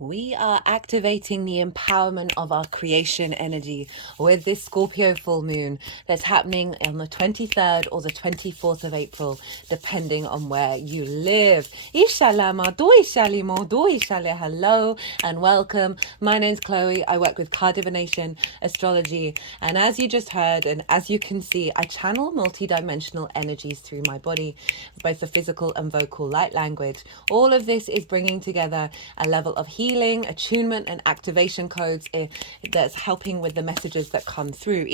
We are activating the empowerment of our creation energy with this Scorpio full moon that's happening on the 23rd or the 24th of April, depending on where you live. Hello and welcome. My name's Chloe. I work with card divination, astrology, and as you just heard, and as you can see, I channel multidimensional energies through my body, both the physical and vocal light language. All of this is bringing together a level of healing, attunement, and activation codes that's helping with the messages that come through.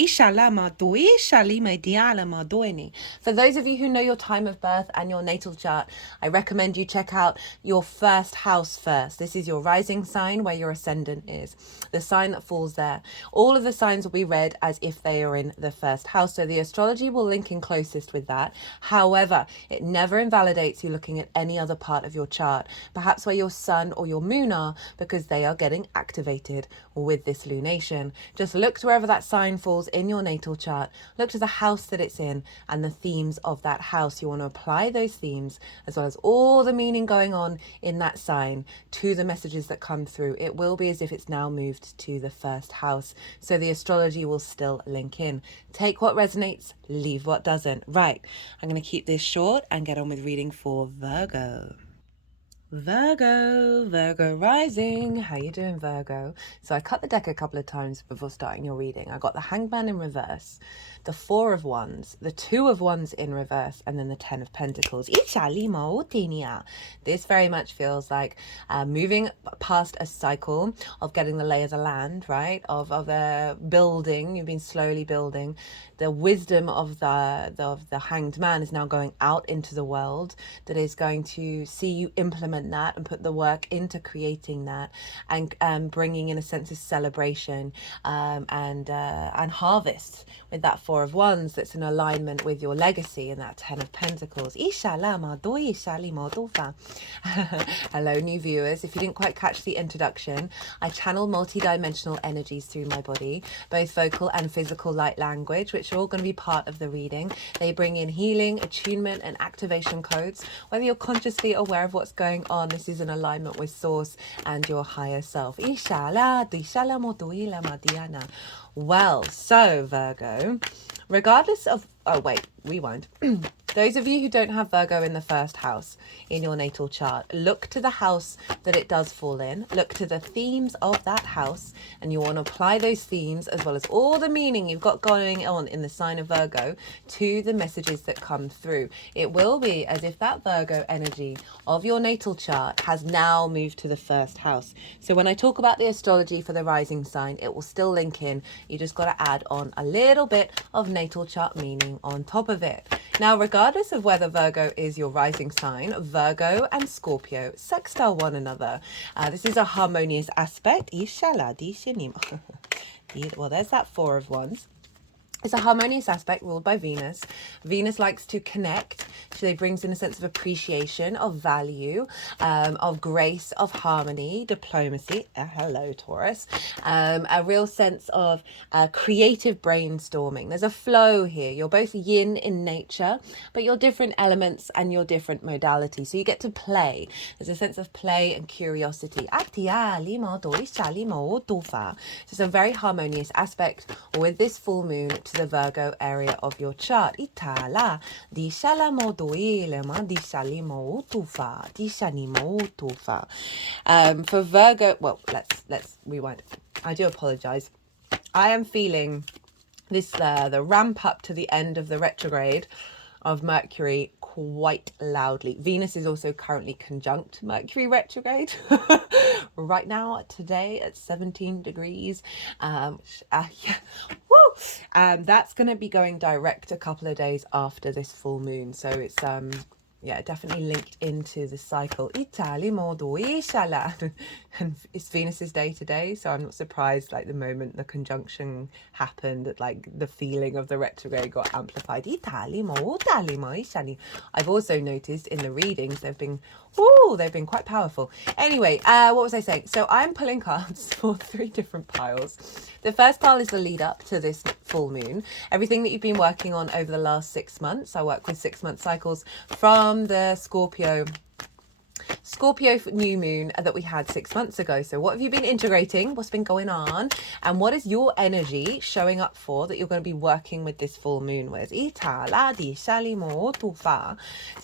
For those of you who know your time of birth and your natal chart, I recommend you check out your first house first. This is your rising sign where your ascendant is, the sign that falls there. All of the signs will be read as if they are in the first house. So the astrology will link in closest with that. However, it never invalidates you looking at any other part of your chart, perhaps where your sun or your moon are, because they are getting activated with this lunation. Just look to wherever that sign falls in your natal chart, look to the house that it's in and the themes of that house. You want to apply those themes as well as all the meaning going on in that sign to the messages that come through. It will be as if it's now moved to the first house, so the astrology will still link in. Take what resonates, leave what doesn't. Right, I'm going to keep this short and get on with reading for Virgo. Virgo rising. How you doing, Virgo? So I cut the deck a couple of times before starting your reading. I got the Hangman in reverse, the Four of Wands, the Two of Wands in reverse, and then the Ten of Pentacles. This very much feels like moving past a cycle of getting the lay of the land, right? Of building. You've been slowly building. The wisdom of the Hanged Man is now going out into the world, that is going to see you implement that and put the work into creating that, and bringing in a sense of celebration and harvest with that Four of Wands that's in alignment with your legacy and that Ten of Pentacles. Hello, new viewers. If you didn't quite catch the introduction, I channel multi-dimensional energies through my body, both vocal and physical light language, which are all going to be part of the reading. They bring in healing, attunement, and activation codes. Whether you're consciously aware of what's going on, this is in alignment with source and your higher self. Well, so Virgo, regardless of, oh wait, rewind. Those of you who don't have Virgo in the first house in your natal chart, look to the house that it does fall in, look to the themes of that house, and you want to apply those themes as well as all the meaning you've got going on in the sign of Virgo to the messages that come through. It will be as if that Virgo energy of your natal chart has now moved to the first house. So when I talk about the astrology for the rising sign, it will still link in. You just got to add on a little bit of natal chart meaning on top of it. Now, regardless of whether Virgo is your rising sign, Virgo and Scorpio sextile one another. This is a harmonious aspect. Well, there's that Four of Wands. It's a harmonious aspect ruled by Venus. Venus likes to connect. She brings in a sense of appreciation, of value, of grace, of harmony, diplomacy. Hello, Taurus. A real sense of creative brainstorming. There's a flow here. You're both yin in nature, but you're different elements and you're different modalities. So you get to play. There's a sense of play and curiosity. So it's a very harmonious aspect with this full moon to the Virgo area of your chart. For Virgo, well, let's rewind. I do apologize. I am feeling this the ramp up to the end of the retrograde of Mercury quite loudly. Venus is also currently conjunct Mercury retrograde right now, today at 17 degrees. That's going to be going direct a couple of days after this full moon. So it's yeah, definitely linked into the cycle. And it's Venus's day today, so I'm not surprised, like, the moment the conjunction happened, that, like, the feeling of the retrograde got amplified. I've also noticed in the readings they've been quite powerful. Anyway, what was I saying? So I'm pulling cards for 3 different piles. The first pile is the lead up to this full moon. Everything that you've been working on over the last 6 months. I work with 6-month cycles from the Scorpio Scorpio new moon that we had 6 months ago. So what have you been integrating? What's been going on? And what is your energy showing up for that you're going to be working with this full moon with? So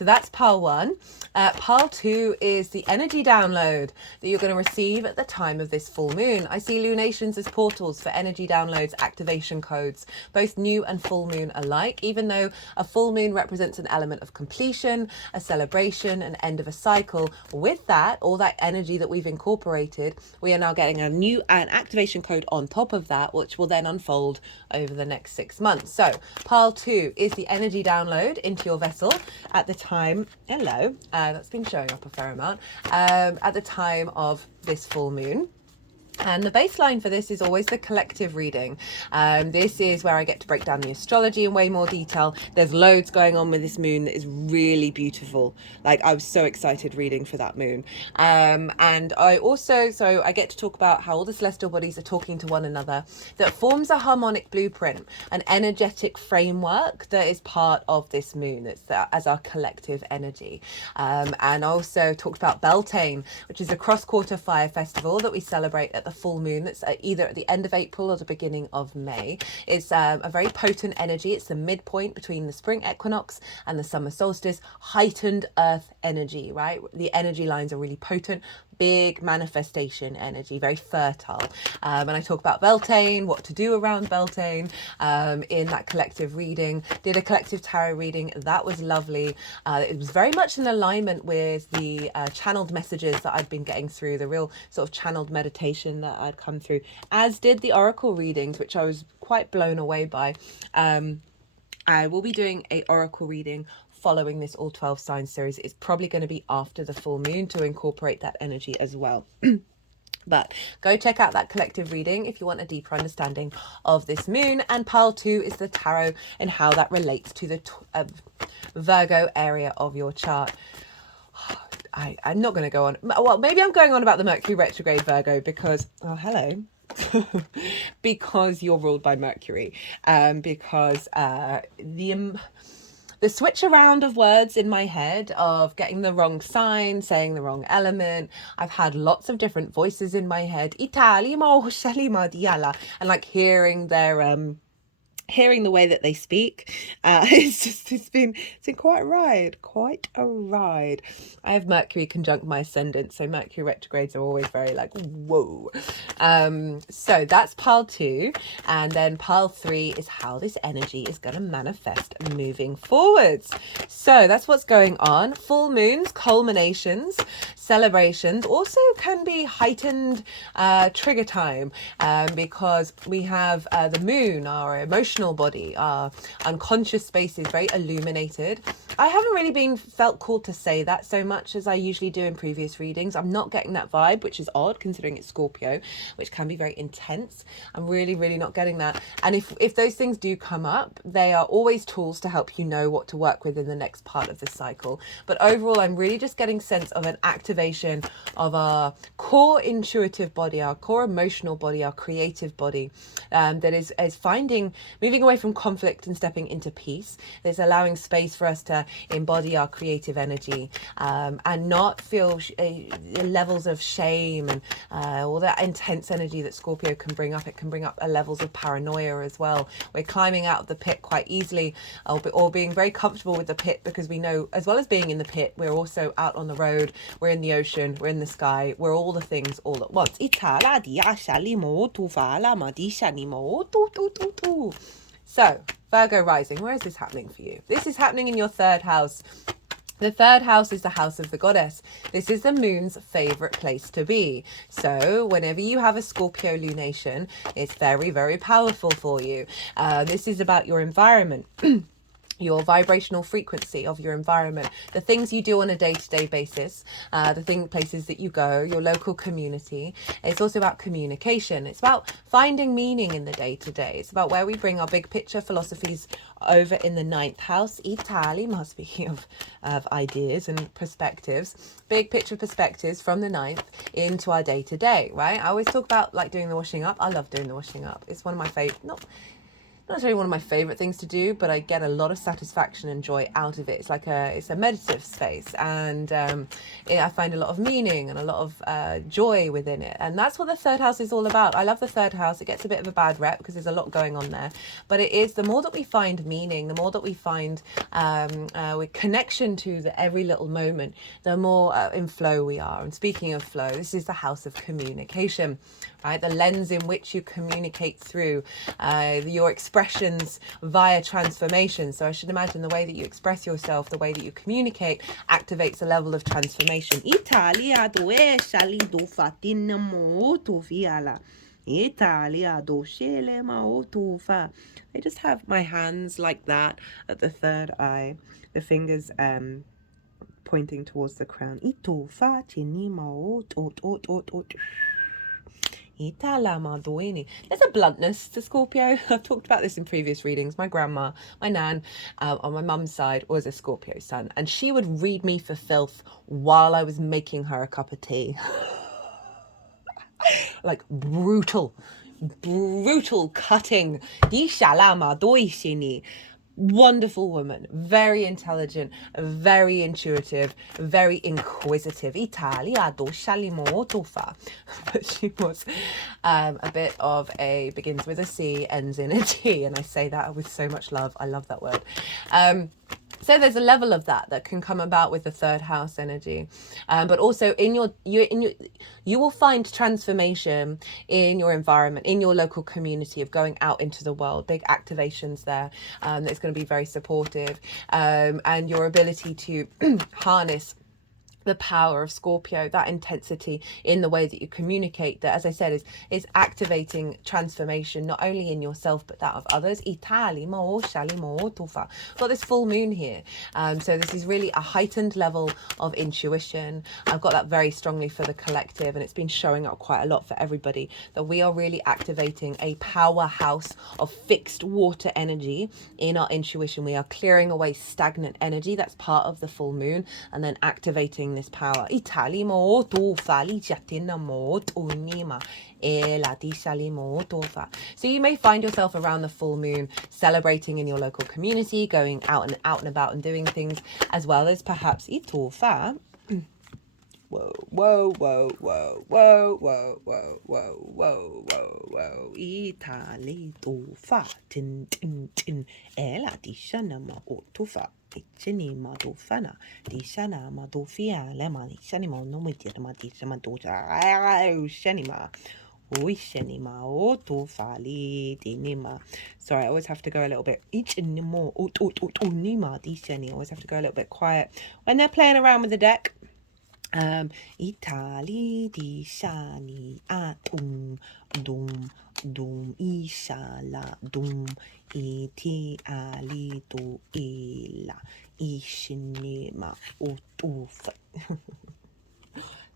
that's pile 1. Pile 2 is the energy download that you're going to receive at the time of this full moon. I see lunations as portals for energy downloads, activation codes, both new and full moon alike, even though a full moon represents an element of completion, a celebration, an end of a cycle. With that, all that energy that we've incorporated, we are now getting an activation code on top of that, which will then unfold over the next 6 months. So pile 2 is the energy download into your vessel at the time, that's been showing up a fair amount, at the time of this full moon. And the baseline for this is always the collective reading. This is where I get to break down the astrology in way more detail. There's loads going on with this moon that is really beautiful. Like, I was so excited reading for that moon. And I also, so I get to talk about how all the celestial bodies are talking to one another. That forms a harmonic blueprint, an energetic framework that is part of this moon. It's as our collective energy. And I also talked about Beltane, which is a cross-quarter fire festival that we celebrate at the full moon. That's either at the end of April or the beginning of May. It's a very potent energy. It's the midpoint between the spring equinox and the summer solstice. Heightened earth energy, right? The energy lines are really potent, big manifestation energy, very fertile. And I talk about Beltane, what to do around Beltane in that collective reading. Did a collective tarot reading. That was lovely. It was very much in alignment with the channeled messages that I'd been getting through, the real sort of channeled meditation that I'd come through, as did the oracle readings, which I was quite blown away by. I will be doing a oracle reading following this all 12 signs series. It's probably going to be after the full moon to incorporate that energy as well. But go check out that collective reading if you want a deeper understanding of this moon. And pile 2 is the tarot and how that relates to the Virgo area of your chart. I'm not going to go on. Well, maybe I'm going on about the Mercury retrograde Virgo because, oh, hello. Because you're ruled by Mercury. Because the switch around of words in my head, of getting the wrong sign, saying the wrong element. I've had lots of different voices in my head. And like hearing their hearing the way that they speak. It's been quite a ride. I have Mercury conjunct my Ascendant, so Mercury retrogrades are always very like, whoa. So that's pile 2, and then pile 3 is how this energy is going to manifest moving forwards. So that's what's going on. Full moons, culminations, celebrations also can be heightened trigger time, because we have the moon, our emotional body, our unconscious space is very illuminated. I haven't really felt called to say that so much as I usually do in previous readings. I'm not getting that vibe, which is odd considering it's Scorpio, which can be very intense. I'm really not getting that. And if those things do come up, they are always tools to help you know what to work with in the next part of the cycle. But overall, I'm really just getting sense of an activation of our core intuitive body, our core emotional body, our creative body, that is moving away from conflict and stepping into peace. There's allowing space for us to embody our creative energy, and not feel levels of shame and all that intense energy that Scorpio can bring up. It can bring up levels of paranoia as well. We're climbing out of the pit quite easily, or being very comfortable with the pit, because we know, as well as being in the pit, we're also out on the road, we're in the ocean, we're in the sky, we're all the things all at once. So, Virgo rising, where is this happening for you? This is happening in your 3rd house. The 3rd house is the house of the goddess. This is the moon's favorite place to be. So whenever you have a Scorpio lunation, it's very powerful for you. This is about your environment. Your vibrational frequency of your environment, the things you do on a day-to-day basis, places that you go, your local community. It's also about communication. It's about finding meaning in the day-to-day. It's about where we bring our big picture philosophies over in the 9th house. Speaking of ideas and perspectives, big picture perspectives from the 9th into our day-to-day, right? I always talk about like doing the washing up. I love doing the washing up. It's one of my favorite, not necessarily one of my favorite things to do, but I get a lot of satisfaction and joy out of it. It's like it's a meditative space, and I find a lot of meaning and a lot of joy within it. And that's what the third house is all about. I love the third house. It gets a bit of a bad rep because there's a lot going on there, but it is, the more that we find meaning, the more that we find with connection to the every little moment, the more in flow we are. And speaking of flow, this is the house of communication, right? The lens in which you communicate through your expressions via transformation. So I should imagine the way that you express yourself, the way that you communicate, activates a level of transformation. Italia do shali do fatina mo to viala. Italia do shele ma otufa. I just have my hands like that at the third eye, the fingers pointing towards the crown. Itufa chini ma ot. There's a bluntness to Scorpio. I've talked about this in previous readings. My grandma, my nan, on my mum's side was a Scorpio sun, and she would read me for filth while I was making her a cup of tea. Like brutal cutting. Wonderful woman, very intelligent, very intuitive, very inquisitive. Italia do shalimotofa. But she was a bit of a, begins with a C, ends in a T, and I say that with so much love. I love that word. So there's a level of that can come about with the third house energy, but also you will find transformation in your environment, in your local community, of going out into the world. Big activations there. That's going to be very supportive, and your ability to harness the power of Scorpio, that intensity in the way that you communicate, that, as I said, is activating transformation not only in yourself but that of others. Got this full moon here, so this is really a heightened level of intuition. I've got that very strongly for the collective, and it's been showing up quite a lot for everybody, that we are really activating a powerhouse of fixed water energy in our intuition. We are clearing away stagnant energy. That's part of the full moon, and then activating this power. So you may find yourself around the full moon celebrating in your local community, going out and about and doing things, as well as perhaps itofa. Whoa, whoa, whoa, whoa, whoa, whoa, whoa, whoa, whoa, whoa, whoa. Itali tofa tin tin tin ela dishana ma otufa. Ichini madufana dishana madufia lema shani ma no mitia ma dishama doja shanima. Shanima otufali dinima. Sorry, I always have to go a little bit each and more nima dishani. I always have to go a little bit quiet when they're playing around with the deck. Itali di shani atum dum dum ishala dum iti ali to ila ishinima utufa.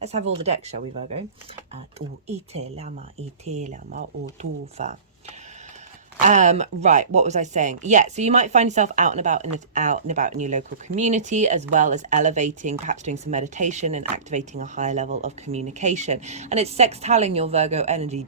Let's have all the decks, shall we, Virgo? Ite lama utufa. Right, what was I saying? Yeah, so you might find yourself out and about in your local community, as well as elevating, perhaps doing some meditation and activating a higher level of communication. And it's sextiling your Virgo energy.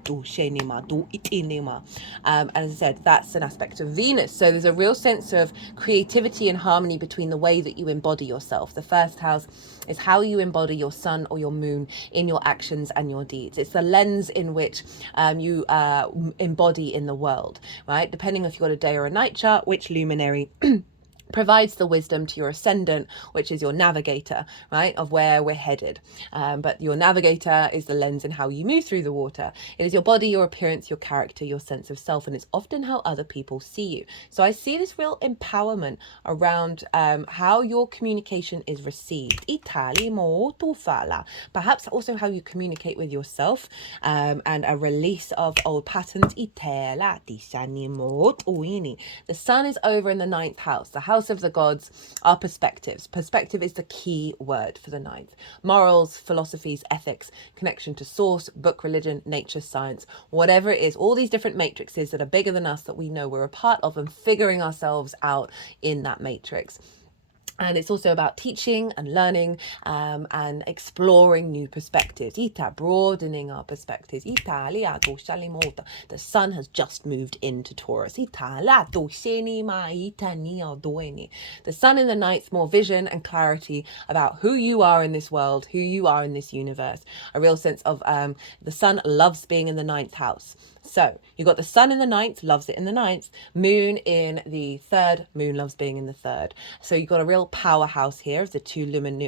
And as I said, that's an aspect of Venus. So there's a real sense of creativity and harmony between the way that you embody yourself. The first house is how you embody your sun or your moon in your actions and your deeds. It's the lens in which you embody in the world, right? Depending if you've got a day or a night chart, which luminary provides the wisdom to your ascendant, which is your navigator, right, of where we're headed. But your navigator is the lens in how you move through the water. It is your body, your appearance, your character, your sense of self, and it's often how other people see you. So I see this real empowerment around how your communication is received. Perhaps also how you communicate with yourself, and a release of old patterns. The sun is over in the ninth house, the house of the gods. Our perspectives. Perspective is the key word for the ninth. Morals, philosophies, ethics, connection to source, book, religion, nature, science, whatever it is, all these different matrices that are bigger than us that we know we're a part of, and figuring ourselves out in that matrix. And it's also about teaching and learning and exploring new perspectives. Ita, broadening our perspectives. Italia, the sun has just moved into Taurus. The sun in the ninth, more vision and clarity about who you are in this world, who you are in this universe. A real sense of the sun loves being in the ninth house. So you've got the sun in the ninth, loves it in the ninth, moon in the third, moon loves being in the third. So you've got a real powerhouse here of the two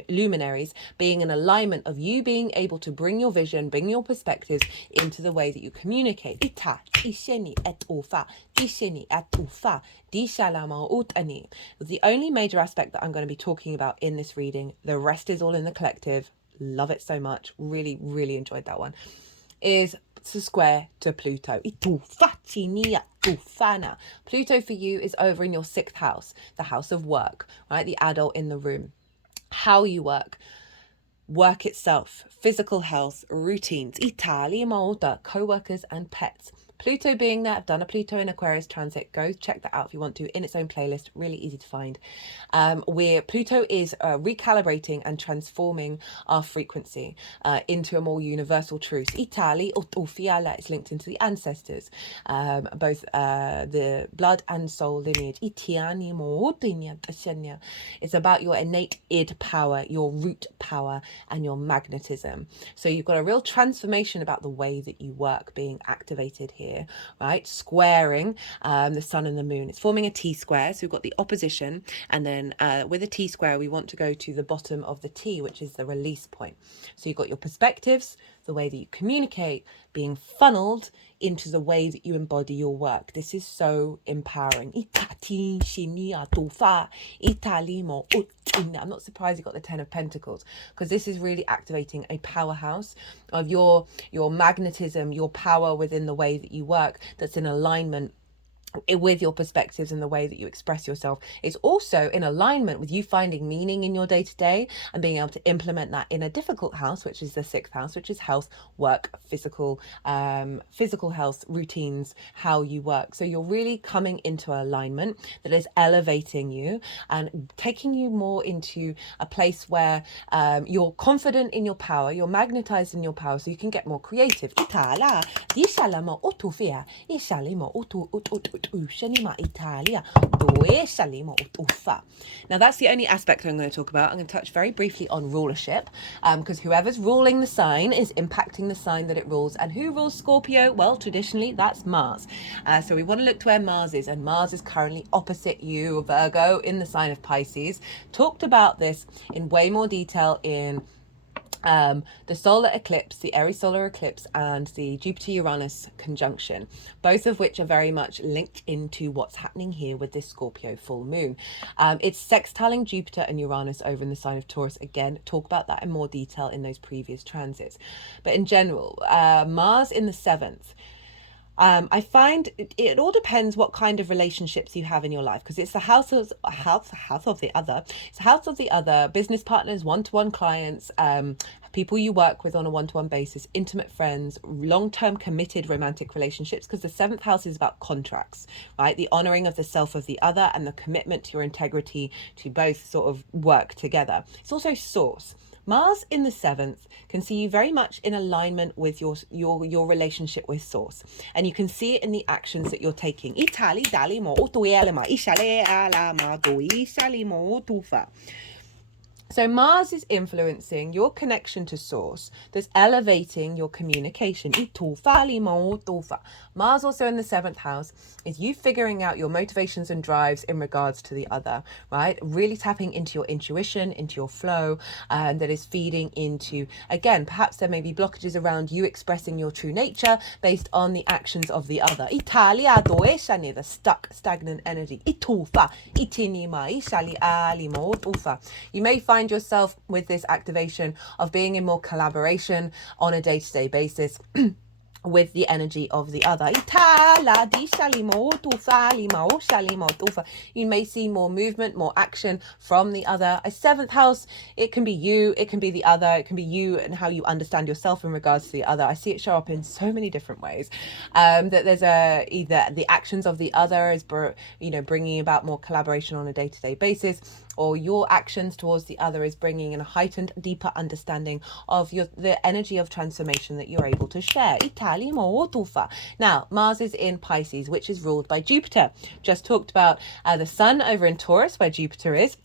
luminaries being in alignment of you being able to bring your vision, bring your perspectives into the way that you communicate. The only major aspect that I'm going to be talking about in this reading, the rest is all in the collective. Love it so much. Really, really enjoyed that one. Is to square to Pluto. Pluto for you is over in your sixth house, the house of work, right? The adult in the room. How you work itself, physical health, routines, co-workers and pets. Pluto being there, I've done a Pluto in Aquarius transit. Go check that out if you want to, in its own playlist. Really easy to find. Where Pluto is recalibrating and transforming our frequency into a more universal truth. It's linked into the ancestors, both the blood and soul lineage. It's about your innate id power, your root power, and your magnetism. So you've got a real transformation about the way that you work being activated here, right? Squaring the sun and the moon. It's forming a T-square. So we've got the opposition, and then with a T-square, we want to go to the bottom of the T, which is the release point. So you've got your perspectives, the way that you communicate, being funneled into the way that you embody your work. This is so empowering. I'm not surprised you got the 10 of Pentacles, because this is really activating a powerhouse of your magnetism, your power within the way that you work, that's in alignment with your perspectives and the way that you express yourself. It's also in alignment with you finding meaning in your day-to-day and being able to implement that in a difficult house, which is the sixth house, which is health, work, physical health, routines, how you work. So you're really coming into alignment that is elevating you and taking you more into a place where you're confident in your power, you're magnetized in your power, so you can get more creative. Now that's the only aspect I'm going to talk about. I'm going to touch very briefly on rulership, because whoever's ruling the sign is impacting the sign that it rules. And who rules Scorpio? Well, traditionally that's Mars. So we want to look to where Mars is, and Mars is currently opposite you, Virgo, in the sign of Pisces. Talked about this in way more detail in the solar eclipse, the Aries solar eclipse, and the Jupiter-Uranus conjunction, both of which are very much linked into what's happening here with this Scorpio full moon. It's sextiling Jupiter and Uranus over in the sign of Taurus. Again, talk about that in more detail in those previous transits. But in general, Mars in the seventh, I find it all depends what kind of relationships you have in your life, because it's the house of the other. It's the house of the other, business partners, one-to-one clients, people you work with on a one-to-one basis, intimate friends, long-term committed romantic relationships, because the seventh house is about contracts, right? The honoring of the self of the other and the commitment to your integrity to both sort of work together. It's also source. Mars in the seventh can see you very much in alignment with your relationship with source, and you can see it in the actions that you're taking. So Mars is influencing your connection to source, that's elevating your communication. Mars also in the seventh house is you figuring out your motivations and drives in regards to the other, right? Really tapping into your intuition, into your flow, that is feeding into, again, perhaps there may be blockages around you expressing your true nature based on the actions of the other. The stuck, stagnant energy. You may find yourself with this activation of being in more collaboration on a day-to-day basis with the energy of the other. You may see more movement, more action from the other. A seventh house, it can be you, it can be the other, it can be you and how you understand yourself in regards to the other. I see it show up in so many different ways. That there's either the actions of the other is bringing about more collaboration on a day-to-day basis, or your actions towards the other is bringing in a heightened, deeper understanding of the energy of transformation that you're able to share. Now, Mars is in Pisces, which is ruled by Jupiter. Just talked about the Sun over in Taurus, where Jupiter is.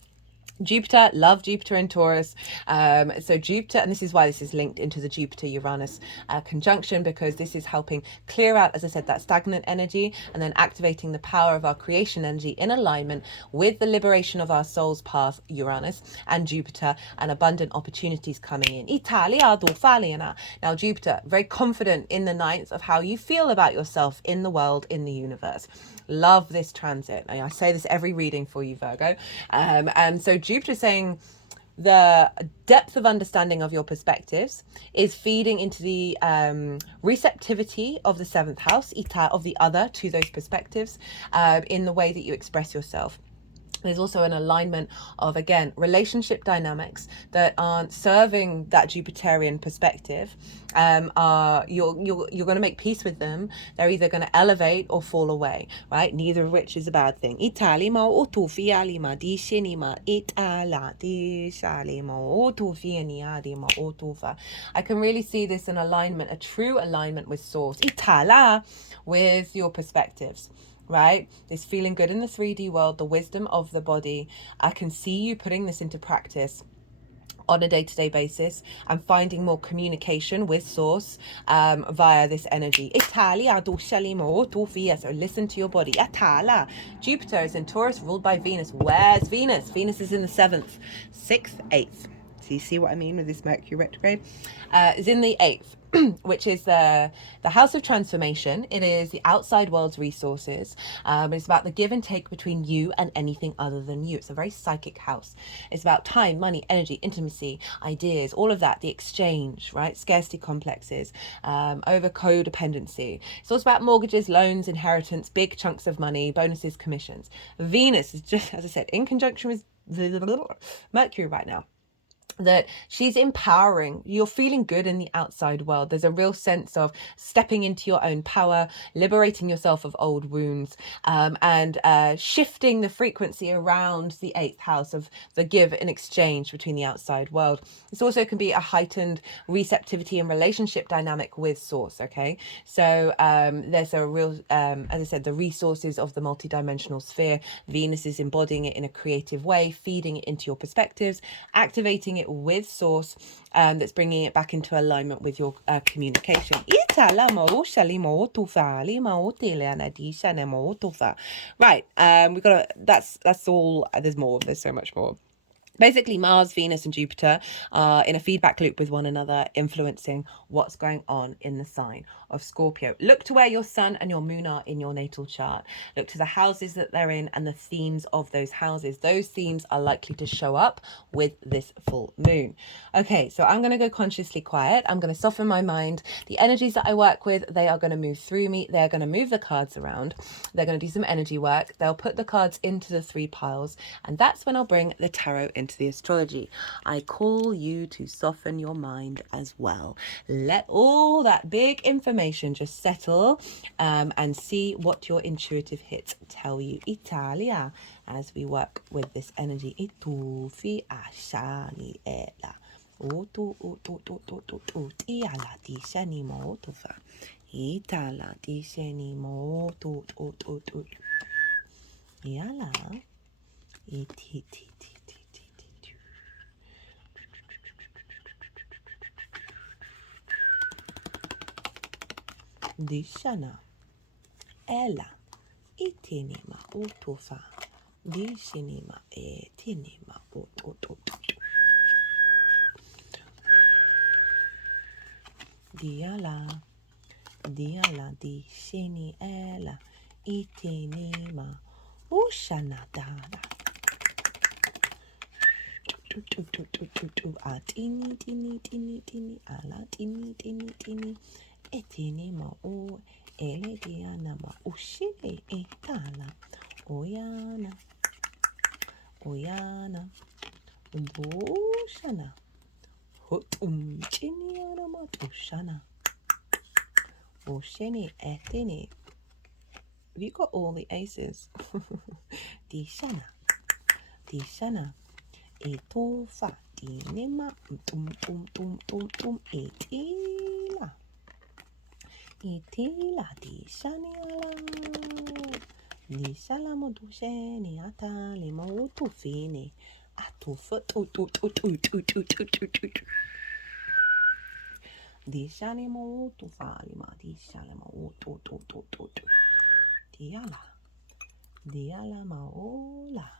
Jupiter, love Jupiter in Taurus. So Jupiter, and this is why this is linked into the Jupiter-Uranus conjunction, because this is helping clear out, as I said, that stagnant energy, and then activating the power of our creation energy in alignment with the liberation of our soul's path, Uranus and Jupiter, and abundant opportunities coming in. Italia do falena. Now, Jupiter, very confident in the ninth of how you feel about yourself in the world, in the universe. Love this transit. I say this every reading for you, Virgo. And so Jupiter saying the depth of understanding of your perspectives is feeding into the receptivity of the seventh house, of the other, to those perspectives in the way that you express yourself. There's also an alignment of, again, relationship dynamics that aren't serving that Jupiterian perspective. You're going to make peace with them. They're either going to elevate or fall away, right? Neither of which is a bad thing. I can really see this in alignment, a true alignment with source, with your perspectives. Right? This feeling good in the 3D world, the wisdom of the body. I can see you putting this into practice on a day-to-day basis and finding more communication with source via this energy. So listen to your body. Jupiter is in Taurus, ruled by Venus. Where's Venus? Venus is in the 7th, 6th, 8th. So you see what I mean with this Mercury retrograde? Is in the 8th. Which is the house of transformation. It is the outside world's resources. It's about the give and take between you and anything other than you. It's a very psychic house. It's about time, money, energy, intimacy, ideas, all of that, the exchange, right? Scarcity complexes, over codependency. It's also about mortgages, loans, inheritance, big chunks of money, bonuses, commissions. Venus is just, as I said, in conjunction with Mercury right now. That she's empowering. You're feeling good in the outside world. There's a real sense of stepping into your own power, liberating yourself of old wounds, and shifting the frequency around the 8th house of the give and exchange between the outside world. This also can be a heightened receptivity and relationship dynamic with source, okay? So there's a real, as I said, the resources of the multidimensional sphere. Venus is embodying it in a creative way, feeding it into your perspectives, activating it with source, that's bringing it back into alignment with your communication. Right, we've got that's all. There's more. There's so much more. Basically, Mars, Venus, and Jupiter are in a feedback loop with one another, influencing what's going on in the sign of Scorpio. Look to where your sun and your moon are in your natal chart. Look to the houses that they're in and the themes of those houses. Those themes are likely to show up with this full moon. Okay, so I'm going to go consciously quiet. I'm going to soften my mind. The energies that I work with, they are going to move through me. They're going to move the cards around. They're going to do some energy work. They'll put the cards into the 3 piles. And that's when I'll bring the tarot into the astrology. I call you to soften your mind as well. Let all that big information just settle, and see what your intuitive hits tell you. Italia, as we work with this energy. Itufi ashani ela. Utu utu utu utu tiala tishani mo tufa. Itala tishani mo tu tu tu tu. Yala. Iti ti ti. Dishana ela itinima utufa dishinima etinima ututu diala dishini ela itinima ushana dada atini tini tini tini ala tini tini tini etini ma o ele diana ma ushile etala oyana bushana chiniana ma tushana bushini etini. Have you got all the aces? Dishana Etufa tinima tum tum tum tum tum etila. Etila di shaniala. Di salamo dusheni ata lima utufini. Atufa tu tu tu tu tu tu tu tu tu. Di shanimo utufalima di shalama utu tu tu tu tu. Diala. Diala maola.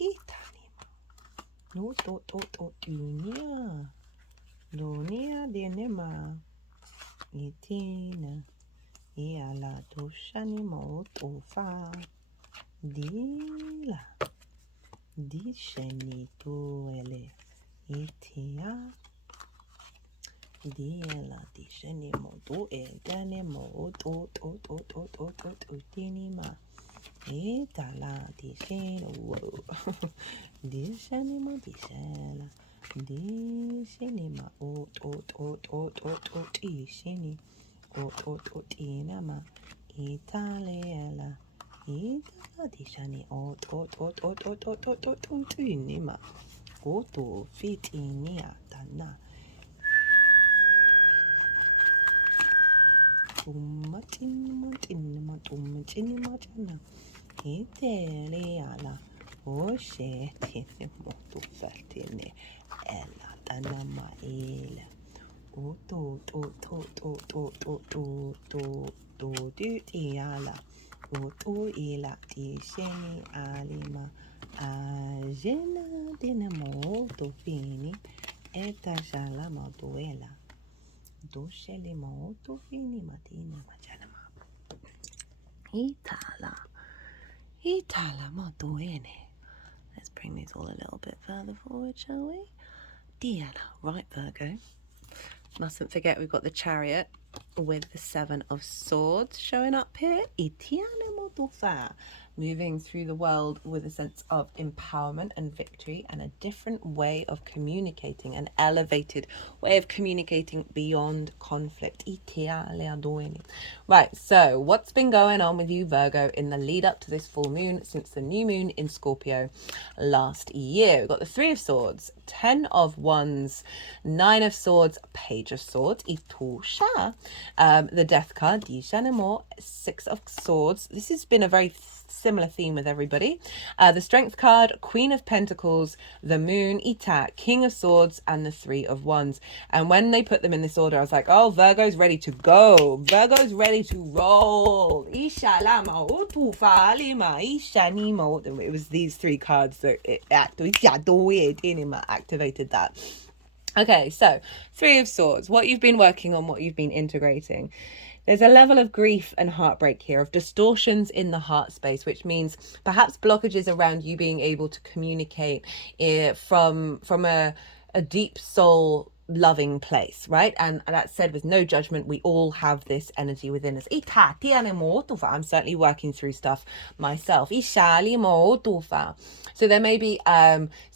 Itanima. No to to to dunia. Dunia dinema. Itina. Iala doshanimo utufa. Dila. Disheni tuele. Itia. Diela dishenimo tu edanimo to to to to to to to dinima. Etala disheno whoa. Dishenimo dishela. Dishenima o to to to to to disheni. O to to dinama. Italiela. Itala dishani o to to to to to to to to dinima. O to fitinia dana. Tumma Italiala Oshe Tine Motu Fatine Ella Tanama Ela Oto to to to to to to to to Tiala Oto Ela Tisheni Alima Ajena Dinamo to Fini Eta Shala Motuela Doshele Moto Fini Matina Majanama Itala Motuene. Let's bring these all a little bit further forward, shall we? Diana, right, Virgo. Mustn't forget we've got the Chariot with the Seven of Swords showing up here. Itiana Motufa. Moving through the world with a sense of empowerment and victory and a different way of communicating, an elevated way of communicating beyond conflict. Right, so what's been going on with you, Virgo, in the lead up to this full moon since the new moon in Scorpio last year? We've got the Three of Swords, 10 of Wands, 9 of Swords, Page of Swords, Itusha, the Death card, Dishanemo, 6 of Swords. This has been a very similar theme with everybody. The Strength card, Queen of Pentacles, the Moon, Ita, King of Swords, and the Three of Wands. And when they put them in this order, I was like, oh, Virgo's ready to go. Virgo's ready to roll. Isha lama utufa lima isha nimo. It was these three cards that activated that. Okay, so Three of Swords, what you've been working on, what you've been integrating. There's a level of grief and heartbreak here, of distortions in the heart space, which means perhaps blockages around you being able to communicate from a deep soul loving place, right? And that said, with no judgment, we all have this energy within us. I'm certainly working through stuff myself. So there may be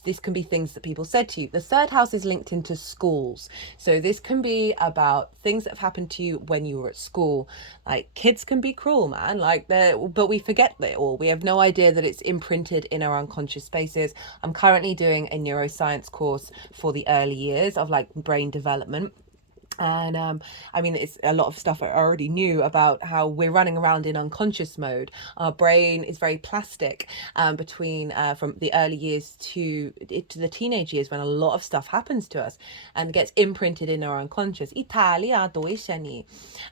this can be things that people said to you. The third house is linked into schools, so this can be about things that have happened to you when you were at school. Like, kids can be cruel, man, but we forget it all. We have no idea that it's imprinted in our unconscious spaces. I'm currently doing a neuroscience course for the early years of like brain development. And I mean, it's a lot of stuff I already knew about how we're running around in unconscious mode. Our brain is very plastic between from the early years to the teenage years, when a lot of stuff happens to us and gets imprinted in our unconscious.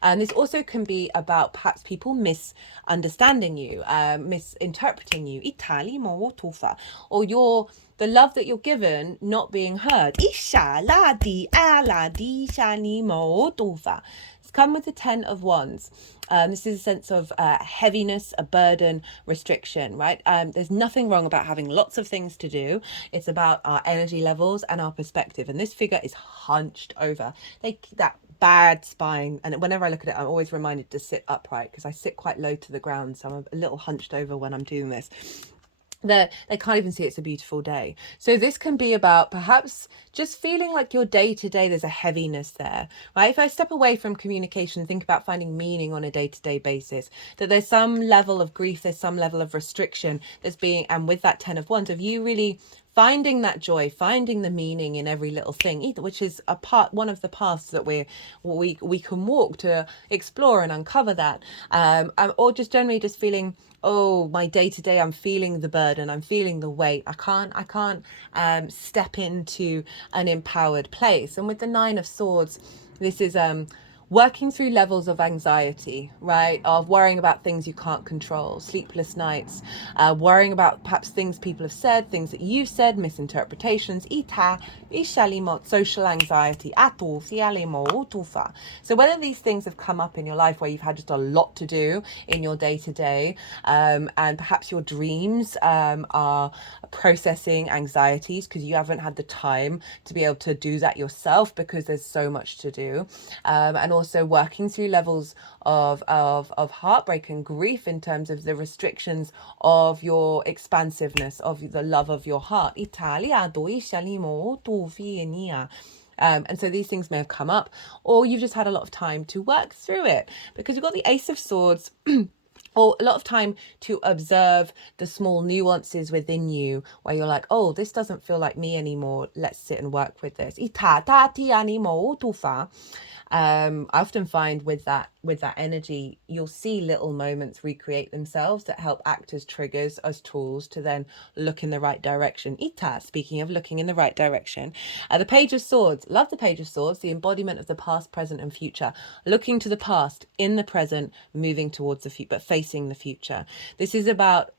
And this also can be about perhaps people misunderstanding you, misinterpreting you, or the love that you're given not being heard. It's come with the 10 of Wands. This is a sense of heaviness, a burden, restriction, right? There's nothing wrong about having lots of things to do. It's about our energy levels and our perspective. And this figure is hunched over. That bad spine, and whenever I look at it, I'm always reminded to sit upright, because I sit quite low to the ground, so I'm a little hunched over when I'm doing this. They can't even see it's a beautiful day. So this can be about perhaps just feeling like your day-to-day, there's a heaviness there, right? If I step away from communication, think about finding meaning on a day-to-day basis, that there's some level of grief, there's some level of restriction that's being, and with that 10 of Wands, of you really finding that joy, finding the meaning in every little thing, which is one of the paths that we can walk to explore and uncover that, or just generally just feeling, oh, my day to day, I'm feeling the burden, I'm feeling the weight. I can't step into an empowered place. And with the Nine of Swords, this is working through levels of anxiety, right? Of worrying about things you can't control, sleepless nights, worrying about perhaps things people have said, things that you've said, misinterpretations, social anxiety. So whether these things have come up in your life where you've had just a lot to do in your day to day, and perhaps your dreams are processing anxieties because you haven't had the time to be able to do that yourself because there's so much to do, and also working through levels of heartbreak and grief in terms of the restrictions of your expansiveness, of the love of your heart. And so these things may have come up, or you've just had a lot of time to work through it because you've got the Ace of Swords. Or a lot of time to observe the small nuances within you where you're like, oh, this doesn't feel like me anymore. Let's sit and work with this. I often find with that energy, you'll see little moments recreate themselves that help act as triggers, as tools to then look in the right direction. Speaking of looking in the right direction, the Page of Swords, love the Page of Swords, the embodiment of the past, present and future, looking to the past, in the present, moving towards the future, but facing the future. This is about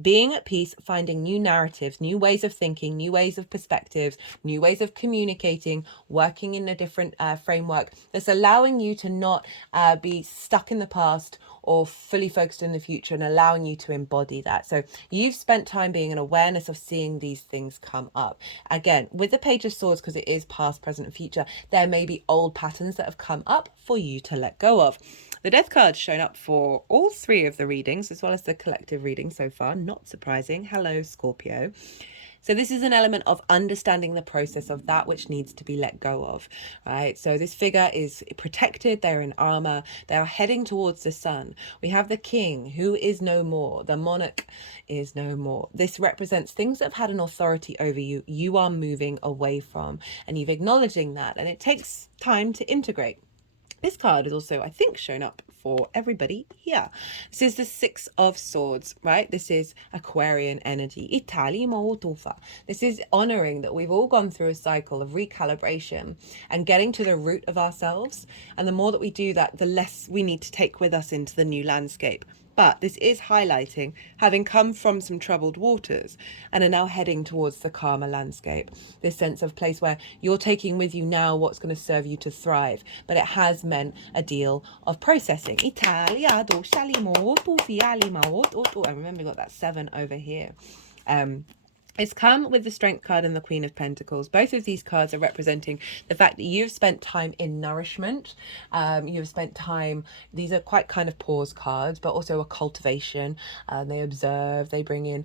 being at peace, finding new narratives, new ways of thinking, new ways of perspectives, new ways of communicating, working in a different framework that's allowing you to not be stuck in the past or fully focused in the future, and allowing you to embody that. So you've spent time being an awareness of seeing these things come up. Again, with the Page of Swords, because it is past, present and future, there may be old patterns that have come up for you to let go of. The Death card's shown up for all three of the readings, as well as the collective reading so far. Not surprising. Hello, Scorpio. So this is an element of understanding the process of that which needs to be let go of, right? So this figure is protected. They're in armor. They are heading towards the sun. We have the king, who is no more. The monarch is no more. This represents things that have had an authority over you. You are moving away from, and you've acknowledging that. And it takes time to integrate. This card is also, I think, shown up for everybody here. This is the Six of Swords, right? This is Aquarian energy. This is honoring that we've all gone through a cycle of recalibration and getting to the root of ourselves. And the more that we do that, the less we need to take with us into the new landscape. But this is highlighting having come from some troubled waters and are now heading towards the calmer landscape. This sense of place where you're taking with you now what's going to serve you to thrive. But it has meant a deal of processing. I remember we got that 7 over here. It's come with the Strength card and the Queen of Pentacles. Both of these cards are representing the fact that you've spent time in nourishment. You've spent time, these are quite kind of pause cards, but also a cultivation. They observe, they bring in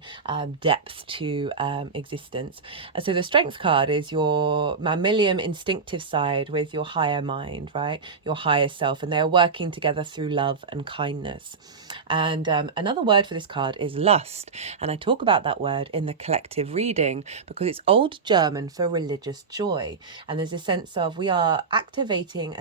depth to existence. And so the Strength card is your mammalian instinctive side with your higher mind, right? Your higher self. And they're working together through love and kindness. And another word for this card is lust. And I talk about that word in the collective reading because it's Old German for religious joy. And there's a sense of we are activating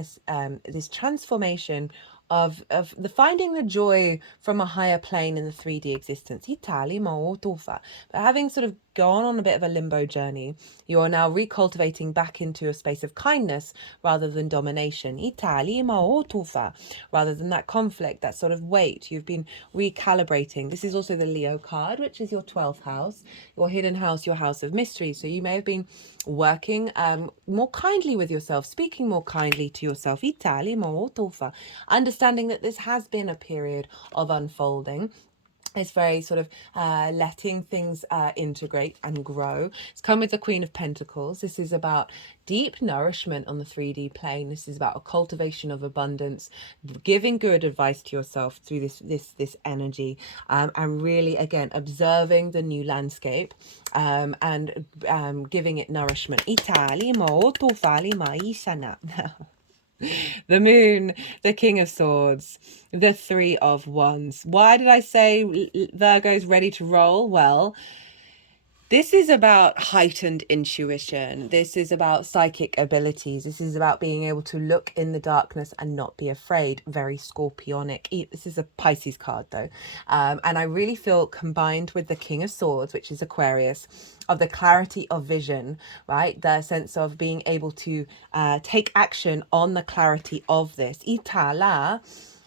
this transformation of the finding the joy from a higher plane in the 3D existence. But having sort of gone on a bit of a limbo journey, you are now recultivating back into a space of kindness rather than domination. Rather than that conflict, that sort of weight. You've been recalibrating. This is also the Leo card, which is your 12th house, your hidden house, your house of mystery. So you may have been working more kindly with yourself, speaking more kindly to yourself. Understanding that this has been a period of unfolding. It's very sort of letting things integrate and grow. It's come with the Queen of Pentacles. This is about deep nourishment on the 3D plane. This is about a cultivation of abundance, giving good advice to yourself through this energy, and really, again, observing the new landscape and giving it nourishment. The Moon, the King of Swords, the Three of Wands. Why did I say Virgo's ready to roll? Well, This is about heightened intuition. This is about psychic abilities. This is about being able to look in the darkness and not be afraid. Very scorpionic. This is a Pisces card though. And I really feel combined with the King of Swords, which is Aquarius, of the clarity of vision, right? The sense of being able to take action on the clarity of this. Itala.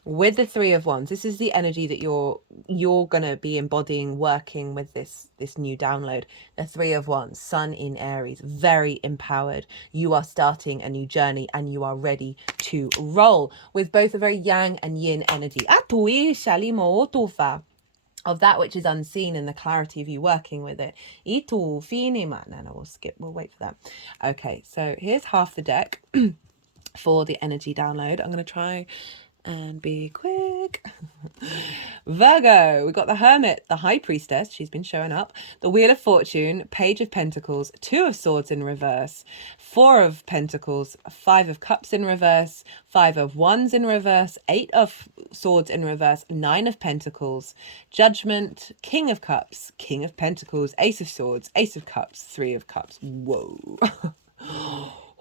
With the Three of Wands, this is the energy that you're gonna be embodying, working with this new download. The Three of Wands, Sun in Aries, very empowered. You are starting a new journey and you are ready to roll with both a very yang and yin energy. Of that which is unseen and the clarity of you working with it. No, we'll wait for that. Okay, so here's half the deck for the energy download. I'm going to try and be quick. Virgo, we've got the Hermit, the High Priestess, she's been showing up, the Wheel of Fortune, Page of Pentacles, Two of Swords in reverse, Four of Pentacles, Five of Cups in reverse, Five of Wands in reverse, Eight of Swords in reverse, Nine of Pentacles, Judgment, King of Cups, King of Pentacles, Ace of Swords, Ace of Cups, Three of Cups. Whoa.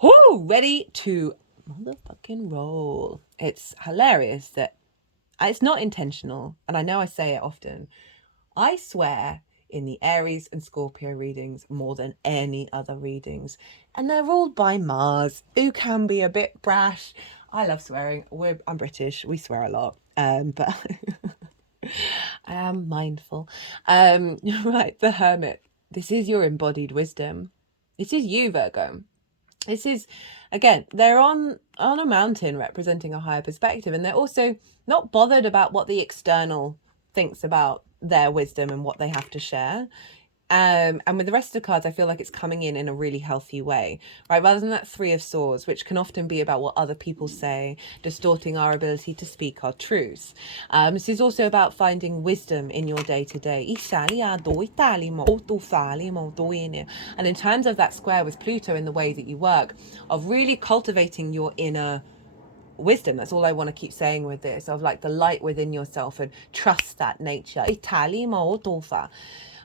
Whoo, ready to motherfucking roll. It's hilarious that it's not intentional, and I know I say it often. I swear in the Aries and Scorpio readings more than any other readings, and they're ruled by Mars, who can be a bit brash. I love swearing. I'm British, we swear a lot, but I am mindful. Right, the Hermit. This is your embodied wisdom. This is you, Virgo. This is, again, they're on a mountain representing a higher perspective, and they're also not bothered about what the external thinks about their wisdom and what they have to share. And with the rest of the cards, I feel like it's coming in a really healthy way, right? Rather than that Three of Swords, which can often be about what other people say, distorting our ability to speak our truths. This is also about finding wisdom in your day-to-day. And in terms of that square with Pluto in the way that you work, of really cultivating your inner wisdom. That's all I want to keep saying with this, of like the light within yourself and trust that nature.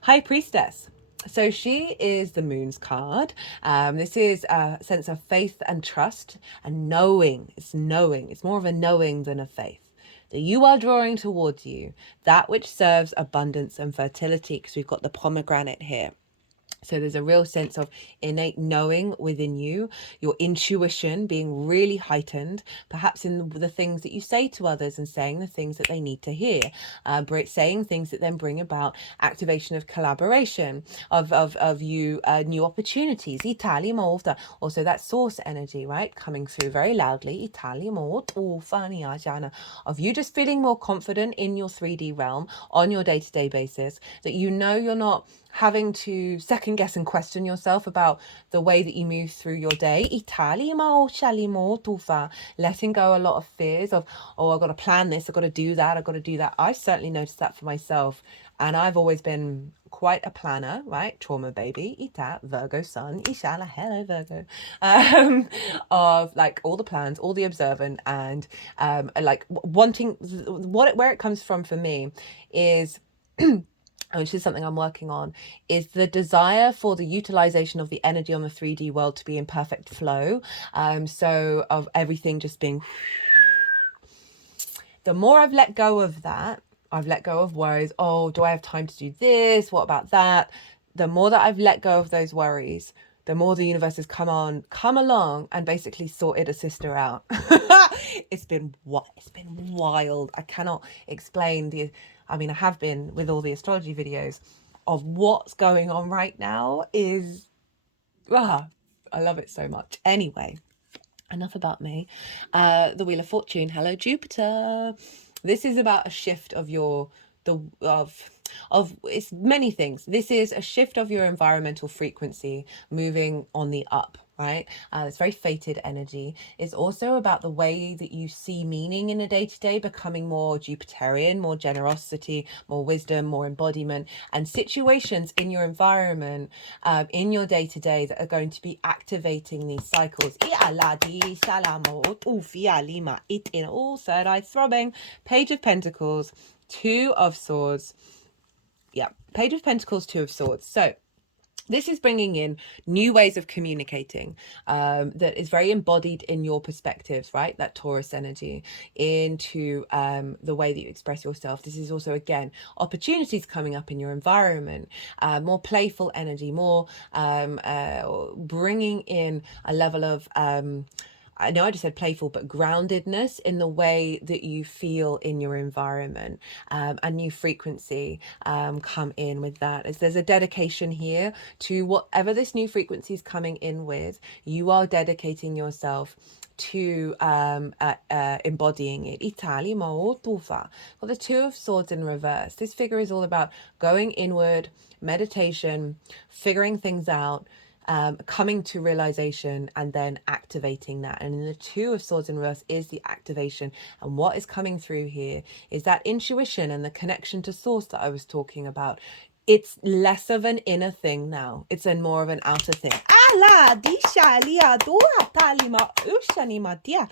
High Priestess. So she is the Moon's card. This is a sense of faith and trust and knowing. It's knowing. It's more of a knowing than a faith. That you are drawing towards you that which serves abundance and fertility, because we've got the pomegranate here. So there's a real sense of innate knowing within you, your intuition being really heightened, perhaps in the things that you say to others and saying the things that they need to hear, saying things that then bring about activation of collaboration, of you, new opportunities. Also that source energy, right? Coming through very loudly. Of you just feeling more confident in your 3D realm on your day-to-day basis, that you know you're not having to second guess and question yourself about the way that you move through your day. Letting go a lot of fears of, oh, I've got to plan this, I've got to do that, I've got to do that. I've certainly noticed that for myself. And I've always been quite a planner, right? Trauma baby, Virgo Sun, Ishala, hello Virgo. Of like all the plans, all the observant, and like wanting, where it comes from for me is which is something I'm working on, is the desire for the utilization of the energy on the 3D world to be in perfect flow. So of everything just being, the more I've let go of that, I've let go of worries. Oh, do I have time to do this? What about that? The more that I've let go of those worries, the more the universe has come along and basically sorted a sister out. It's been wild. I cannot explain I have been with all the astrology videos of what's going on right now is, I love it so much. Anyway, enough about me. The Wheel of Fortune. Hello, Jupiter. This is about a shift of it's many things. This is a shift of your environmental frequency moving on the up, right? It's very fated energy. It's also about the way that you see meaning in a day-to-day becoming more Jupiterian, more generosity, more wisdom, more embodiment, and situations in your environment, in your day-to-day that are going to be activating these cycles. All third eye throbbing. Page of Pentacles, Two of Swords. Yeah, Page of Pentacles, Two of Swords. So This is bringing in new ways of communicating that is very embodied in your perspectives, right? That Taurus energy into the way that you express yourself. This is also, again, opportunities coming up in your environment, more playful energy, more bringing in a level of I know I just said playful, but groundedness in the way that you feel in your environment. A new frequency come in with that. As there's a dedication here to whatever this new frequency is coming in with, you are dedicating yourself to embodying it. Itali mo tufa. Well, the Two of Swords in reverse. This figure is all about going inward, meditation, figuring things out, coming to realization, and then activating that. And in the Two of Swords in reverse is the activation. And what is coming through here is that intuition and the connection to source that I was talking about. It's less of an inner thing now. It's a more of an outer thing. Ala di shalia dura talima ushani matia.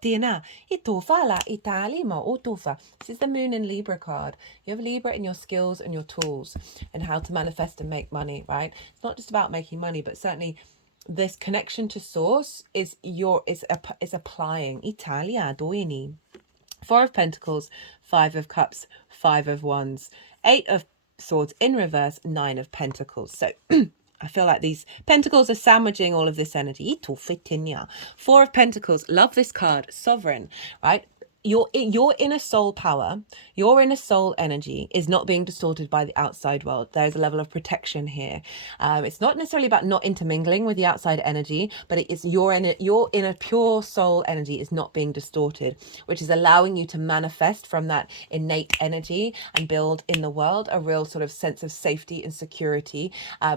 This is the Moon and Libra card. You have Libra in your skills and your tools and how to manifest and make money, right? It's not just about making money, but certainly this connection to source is applying. Italia doini. Four of Pentacles, Five of Cups, Five of Wands, Eight of Swords in reverse, Nine of Pentacles. So I feel like these pentacles are sandwiching all of this energy. Four of Pentacles. Love this card. Sovereign, right? Your inner soul power, your inner soul energy is not being distorted by the outside world. There's a level of protection here. It's not necessarily about not intermingling with the outside energy, but it is your inner pure soul energy is not being distorted, which is allowing you to manifest from that innate energy and build in the world a real sort of sense of safety and security,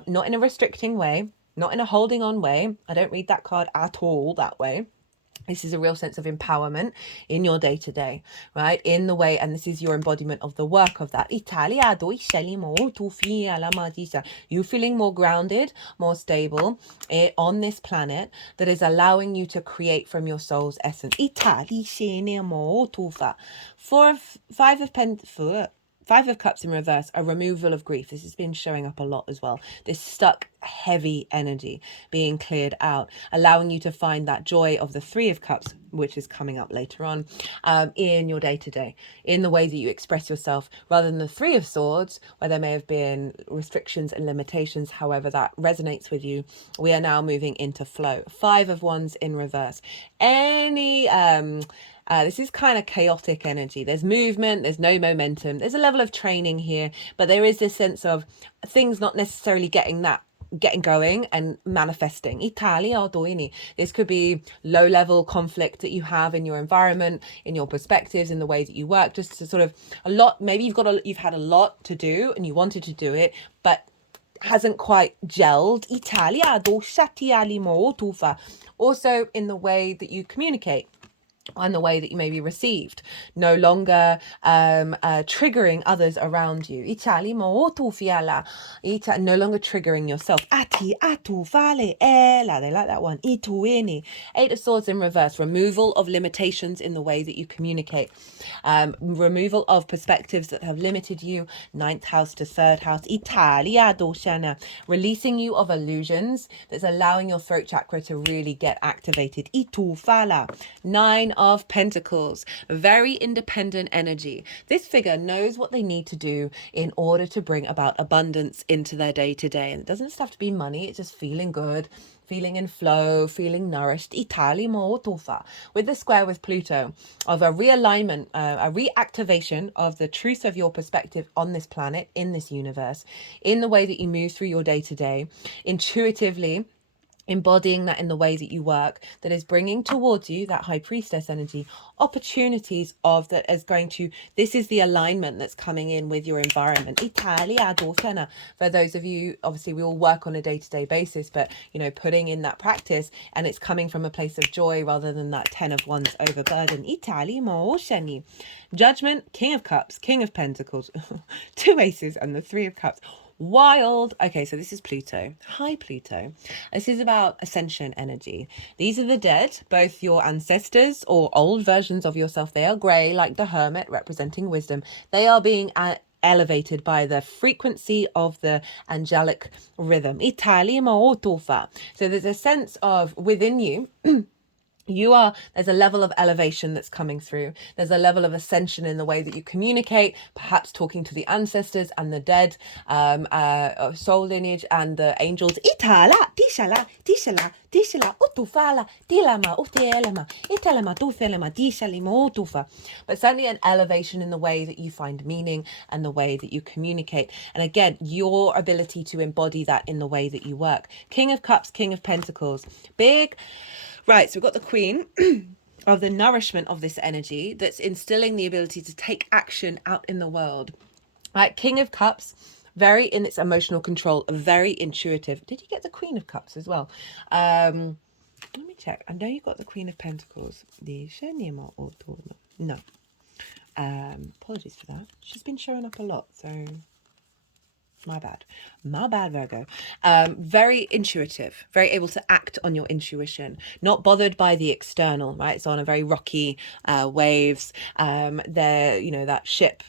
not in a restricting way, not in a holding on way. I don't read that card at all that way. This is a real sense of empowerment in your day-to-day, right? In the way, and this is your embodiment of the work of that. You feeling more grounded, more stable on this planet that is allowing you to create from your soul's essence. Five of Cups in reverse, a removal of grief. This has been showing up a lot as well. This stuck, heavy energy being cleared out, allowing you to find that joy of the Three of Cups, which is coming up later on, in your day-to-day, in the way that you express yourself, rather than the Three of Swords, where there may have been restrictions and limitations. However that resonates with you, we are now moving into flow. Five of Wands in reverse. This is kind of chaotic energy. There's movement, there's no momentum. There's a level of training here, but there is this sense of things not necessarily getting going and manifesting. This could be low level conflict that you have in your environment, in your perspectives, in the way that you work, just to sort of a lot. Maybe you've had a lot to do and you wanted to do it, but hasn't quite gelled. Also in the way that you communicate and the way that you may be received, no longer triggering others around you. No longer triggering yourself. They like that one. Eight of Swords in reverse. Removal of limitations in the way that you communicate. Removal of perspectives that have limited you. Ninth house to third house. Releasing you of illusions that's allowing your throat chakra to really get activated. Nine of Pentacles, very independent energy. This figure knows what they need to do in order to bring about abundance into their day-to-day. And it doesn't just have to be money, it's just feeling good, feeling in flow, feeling nourished. With the square with Pluto, of a realignment, a reactivation of the truth of your perspective on this planet, in this universe, in the way that you move through your day-to-day, intuitively embodying that in the way that you work, that is bringing towards you that high priestess energy, opportunities of that is going to, this is the alignment that's coming in with your environment. For those of you, obviously we all work on a day-to-day basis, but you know, putting in that practice and it's coming from a place of joy rather than that 10 of Wands overburden. Judgment, King of Cups, King of Pentacles, two aces and the Three of Cups. Wild. Okay, so this is Pluto. Hi, Pluto. This is about ascension energy. These are the dead, both your ancestors or old versions of yourself. They are grey, like the Hermit, representing wisdom. They are being elevated by the frequency of the angelic rhythm. So there's a sense of within you, there's a level of elevation that's coming through. There's a level of ascension in the way that you communicate, perhaps talking to the ancestors and the dead, soul lineage and the angels. Itala, tishala, tishala, tishala, utufala, tilama, utelema, itelema, tufelema, tishalimo, utufa. But certainly an elevation in the way that you find meaning and the way that you communicate. And again, your ability to embody that in the way that you work. King of Cups, King of Pentacles. Big. Right, so we've got the Queen of the nourishment of this energy that's instilling the ability to take action out in the world. Right, King of Cups, very in its emotional control, very intuitive. Did you get the Queen of Cups as well? Let me check. I know you got the Queen of Pentacles. No. Apologies for that. She's been showing up a lot, so... My bad, Virgo. Very intuitive, very able to act on your intuition, not bothered by the external, right? So on a very rocky waves, that ship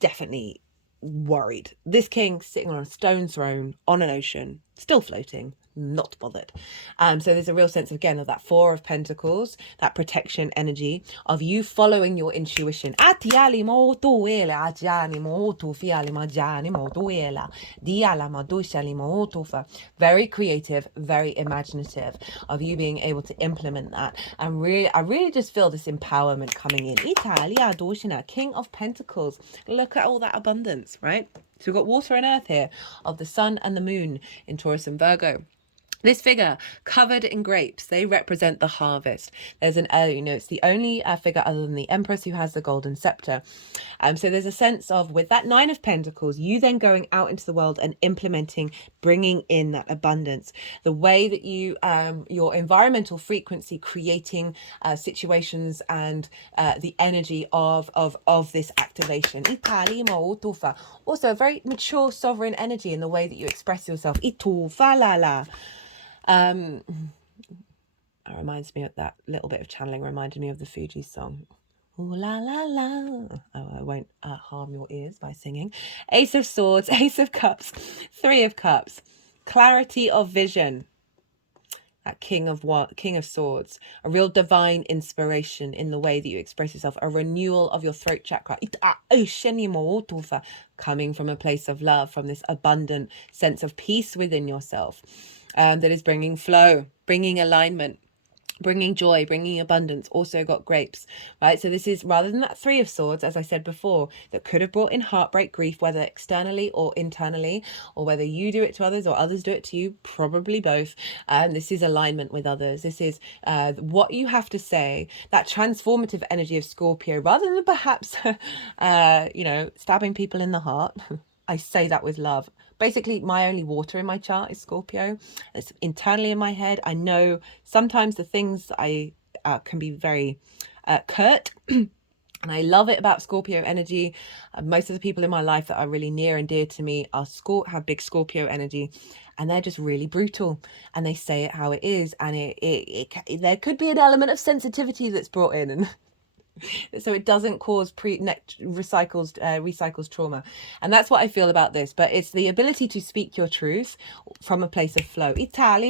definitely worried. This king sitting on a stone throne on an ocean, still floating, not bothered. So there's a real sense again of that Four of Pentacles, that protection energy of you following your intuition. Very creative, very imaginative, of you being able to implement that. And I really just feel this empowerment coming in. King of Pentacles. Look at all that abundance, right? So we've got water and earth here, of the sun and the moon in Taurus and Virgo. This figure covered in grapes, they represent the harvest. There's it's the only figure other than the Empress who has the golden scepter. So there's a sense of, with that Nine of Pentacles, you then going out into the world and implementing, bringing in that abundance. The way that you, your environmental frequency, creating situations and the energy of this activation. Also a very mature, sovereign energy in the way that you express yourself. It reminds me of that little bit of channeling, reminded me of the Fugees song. Ooh la la la. Oh, I won't harm your ears by singing. Ace of Swords, Ace of Cups, Three of Cups. Clarity of vision. That King of Swords. A real divine inspiration in the way that you express yourself. A renewal of your throat chakra. Coming from a place of love, from this abundant sense of peace within yourself. That is bringing flow, bringing alignment, bringing joy, bringing abundance. Also got grapes, right? So this is, rather than that Three of Swords, as I said before, that could have brought in heartbreak, grief, whether externally or internally, or whether you do it to others or others do it to you, probably both. This is alignment with others. This is what you have to say, that transformative energy of Scorpio, rather than perhaps, stabbing people in the heart. I say that with love. Basically, my only water in my chart is Scorpio. It's internally in my head. I know sometimes the things I can be very curt. And I love it about Scorpio energy. Most of the people in my life that are really near and dear to me have big Scorpio energy. And they're just really brutal. And they say it how it is. And there could be an element of sensitivity that's brought in. And so it doesn't cause recycles trauma. And that's what I feel about this. But it's the ability to speak your truth from a place of flow. Because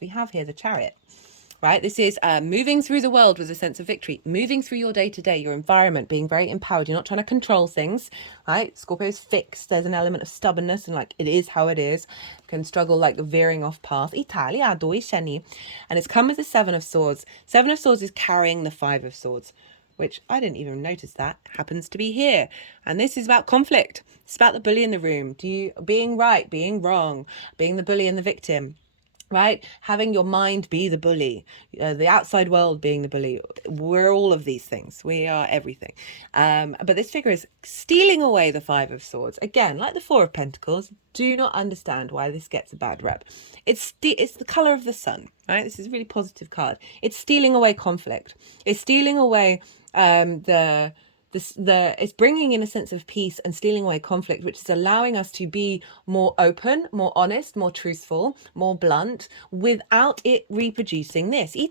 we have here the Chariot. Right, this is moving through the world with a sense of victory, moving through your day-to-day, your environment, being very empowered. You're not trying to control things, right? Scorpio's fixed. There's an element of stubbornness and it is how it is. Can struggle veering off path. And it's come with the Seven of Swords. Seven of Swords is carrying the Five of Swords, which I didn't even notice that happens to be here. And this is about conflict. It's about the bully in the room. Being right, being wrong, being the bully and the victim. Right? Having your mind be the bully, the outside world being the bully. We're all of these things. We are everything. But this figure is stealing away the Five of Swords. Again, like the Four of Pentacles, do not understand why this gets a bad rep. It's the colour of the sun, right? This is a really positive card. It's stealing away conflict. It's stealing away the it's bringing in a sense of peace and stealing away conflict, which is allowing us to be more open, more honest, more truthful, more blunt, without it reproducing this. This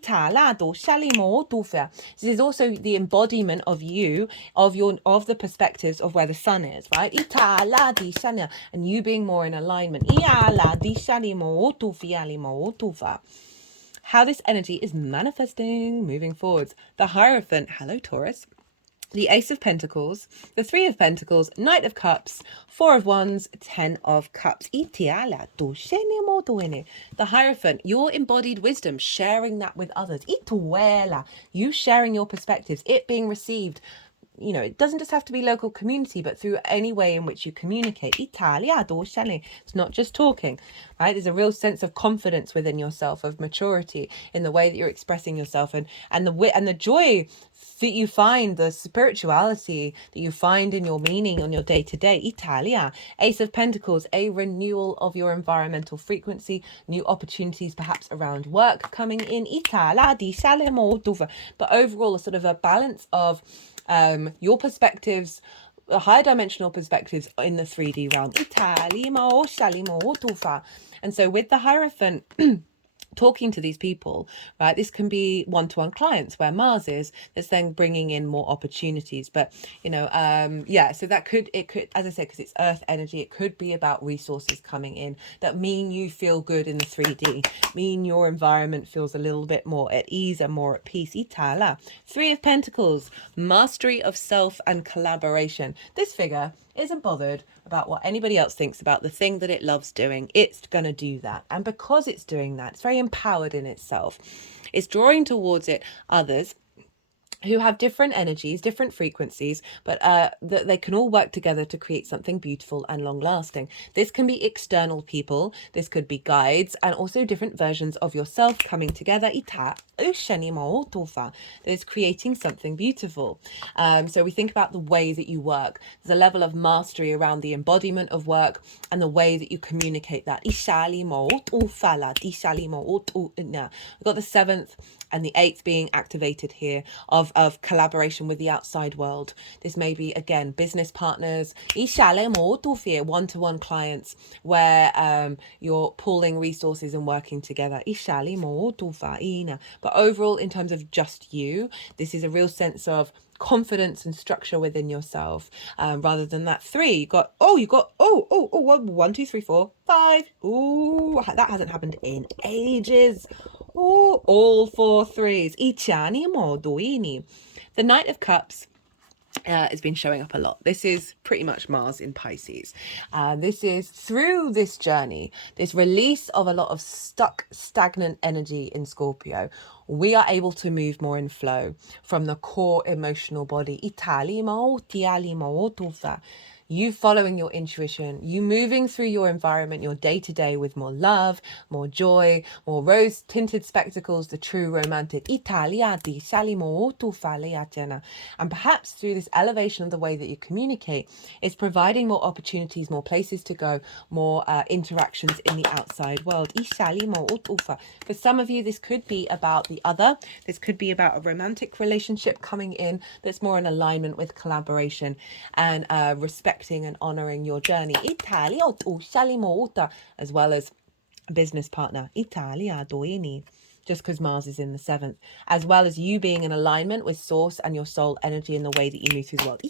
is also the embodiment of you, of the perspectives of where the sun is, right? And you being more in alignment. How this energy is manifesting moving forwards. The Hierophant, hello Taurus. The Ace of Pentacles, the Three of Pentacles, Knight of Cups, Four of Wands, Ten of Cups. The Hierophant, your embodied wisdom, sharing that with others. You sharing your perspectives, it being received. You know, it doesn't just have to be local community, but through any way in which you communicate. It's not just talking, right? There's a real sense of confidence within yourself, of maturity in the way that you're expressing yourself, and the joy that you find, the spirituality that you find in your meaning on your day-to-day. Italia, Ace of Pentacles, a renewal of your environmental frequency, new opportunities perhaps around work coming in. But overall, a sort of a balance of your perspectives, higher dimensional perspectives in the 3D realm. And so with the Hierophant, talking to these people, right, this can be one-to-one clients where Mars is, that's then bringing in more opportunities. But you know, so it could, as I said, because it's earth energy, it could be about resources coming in that mean you feel good in the 3D, mean your environment feels a little bit more at ease and more at peace. Itala. Three of Pentacles, mastery of self and collaboration. This figure isn't bothered about what anybody else thinks about the thing that it loves doing. It's going to do that. And because it's doing that, it's very empowered in itself. It's drawing towards it others who have different energies, different frequencies, but that they can all work together to create something beautiful and long lasting. This can be external people, this could be guides, and also different versions of yourself coming together. That is creating something beautiful. So we think about the way that you work. There's a level of mastery around the embodiment of work and the way that you communicate that. We've got the 7th and the 8th being activated here of collaboration with the outside world. This may be, again, business partners, one-to-one clients where you're pooling resources and working together. But overall, in terms of just you, this is a real sense of confidence and structure within yourself, rather than that 3. You got 1, 2, 3, 4, 5. Ooh, that hasn't happened in ages. Oh, all 4 3s. The Knight of Cups has been showing up a lot. This is pretty much Mars in Pisces. This is through this journey, this release of a lot of stagnant energy in Scorpio. We are able to move more in flow from the core emotional body. You following your intuition, you moving through your environment, your day-to-day with more love, more joy, more rose-tinted spectacles, the true romantic. And perhaps through this elevation of the way that you communicate, it's providing more opportunities, more places to go, more interactions in the outside world. For some of you, this could be about the other. This could be about a romantic relationship coming in that's more in alignment with collaboration and respecting and honoring your journey. As well as a business partner. Just because Mars is in the 7th, as well as you being in alignment with source and your soul energy in the way that you move through the world.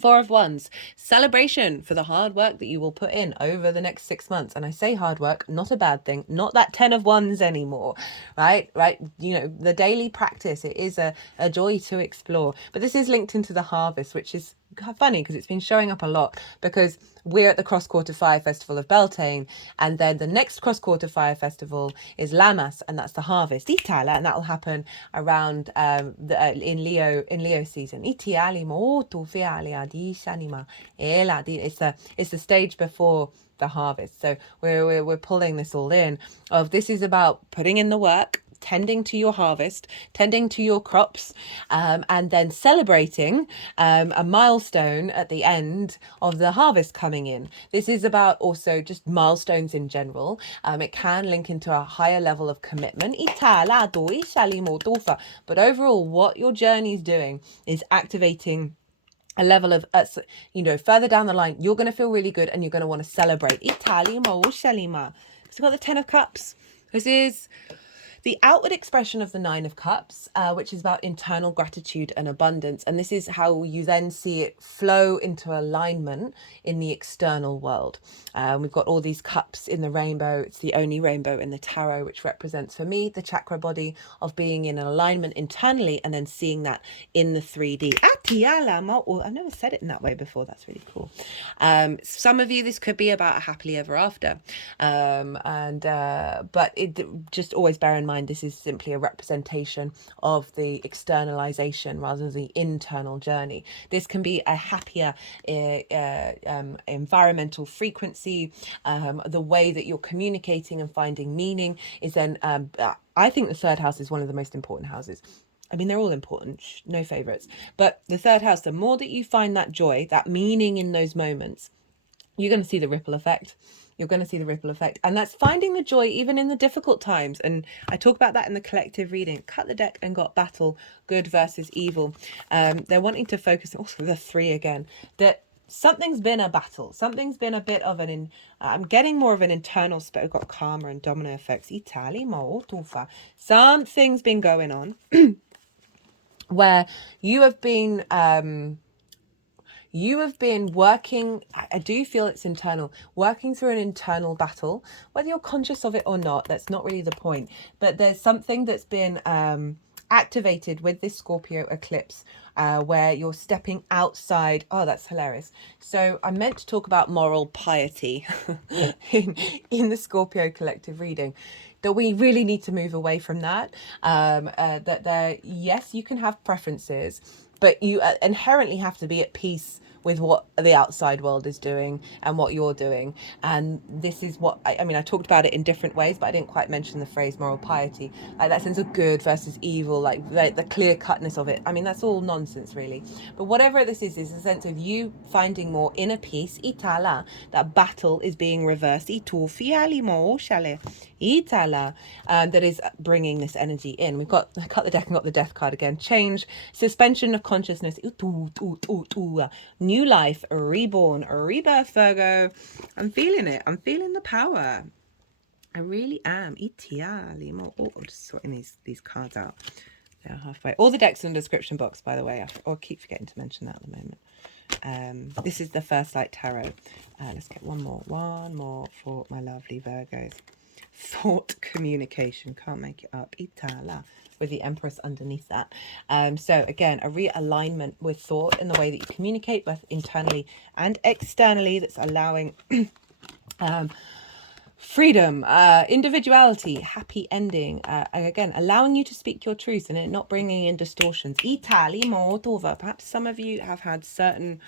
4 of Wands, celebration for the hard work that you will put in over the next 6 months. And I say hard work, not a bad thing, not that 10 of Wands anymore, right? You know, the daily practice, it is a joy to explore. But this is linked into the harvest, which is funny because it's been showing up a lot because we're at the Cross Quarter Fire Festival of Beltane, and then the next Cross Quarter Fire Festival is Lammas, and that's the harvest. Itala, and that will happen around in Leo season. It's the stage before the harvest. So we're pulling this all in. This is about putting in the work, tending to your harvest, tending to your crops, and then celebrating a milestone at the end of the harvest coming in. This is about also just milestones in general. It can link into a higher level of commitment. But overall, what your journey is doing is activating a level of, further down the line, you're going to feel really good and you're going to want to celebrate. So we've got the 10 of Cups. This is the outward expression of the 9 of Cups, which is about internal gratitude and abundance. And this is how you then see it flow into alignment in the external world. We've got all these cups in the rainbow. It's the only rainbow in the tarot, which represents for me the chakra body of being in an alignment internally and then seeing that in the 3D. I've never said it in that way before. That's really cool. Some of you, this could be about a happily ever after. But it just always bear in mind, this is simply a representation of the externalization rather than the internal journey. This can be a happier environmental frequency. The way that you're communicating and finding meaning is then, I think the 3rd house is one of the most important houses. I mean, they're all important, no favorites. But the 3rd house, the more that you find that joy, that meaning in those moments, you're going to see the ripple effect. You're going to see the ripple effect. And that's finding the joy even in the difficult times. And I talk about that in the collective reading. Cut the deck and got battle, good versus evil. They're wanting to focus, also the 3 again, that something's been a battle. Something's been a bit of I'm getting more of an internal spell. We've got karma and domino effects. Something's been going on where you have been working, I do feel it's internal, working through an internal battle, whether you're conscious of it or not, that's not really the point. But there's something that's been activated with this Scorpio eclipse where you're stepping outside. Oh, that's hilarious. So I meant to talk about moral piety in the Scorpio collective reading. That we really need to move away from that. Yes, you can have preferences, but you inherently have to be at peace with what the outside world is doing and what you're doing. And this is what I mean, I talked about it in different ways, but I didn't quite mention the phrase moral piety, like that sense of good versus evil, like the clear cutness of it. I mean, that's all nonsense really. But whatever this is a sense of you finding more inner peace. Itala, that battle is being reversed. That is bringing this energy in. We've got, I cut the deck and got the death card again. Change, suspension of consciousness, new life, reborn, rebirth, Virgo. I'm feeling it. I'm feeling the power. I really am. Oh, I'm just sorting these cards out. They're halfway. All the decks in the description box, by the way. I keep forgetting to mention that at the moment. This is the First Light Tarot. Let's get one more for my lovely Virgos. Thought communication, can't make it up. Itala, with the Empress underneath that. So again, a realignment with thought in the way that you communicate, both internally and externally, that's allowing freedom, individuality, happy ending, again allowing you to speak your truth and it not bringing in distortions. Perhaps some of you have had certain,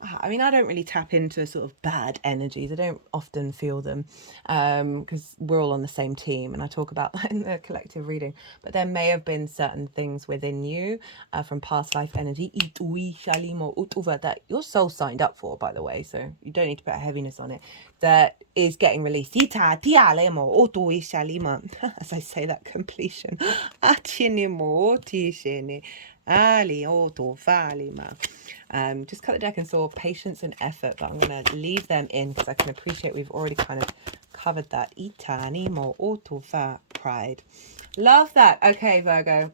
I mean, I don't really tap into sort of bad energies. I don't often feel them because we're all on the same team, and I talk about that in the collective reading. But there may have been certain things within you from past life energy that your soul signed up for, by the way, so you don't need to put a heaviness on it, that is getting released. As I say that completion. Just cut the deck and saw patience and effort, but I'm going to leave them in because I can appreciate we've already kind of covered that. Pride. Love that. Okay, Virgo.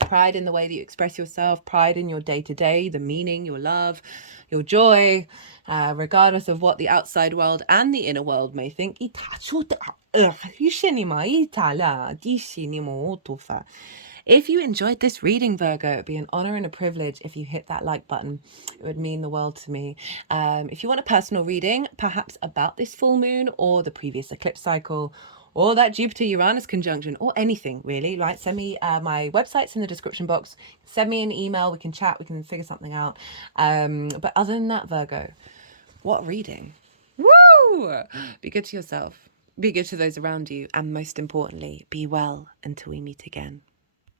Pride in the way that you express yourself, pride in your day-to-day, the meaning, your love, your joy, regardless of what the outside world and the inner world may think. If you enjoyed this reading, Virgo, it would be an honor and a privilege if you hit that like button. It would mean the world to me. If you want a personal reading, perhaps about this full moon or the previous eclipse cycle, or that Jupiter-Uranus conjunction, or anything really, right? Send me, my website's in the description box. Send me an email, we can chat, we can figure something out. But other than that, Virgo, what reading? Woo! Be good to yourself. be good to those around you, and most importantly, be well until we meet again.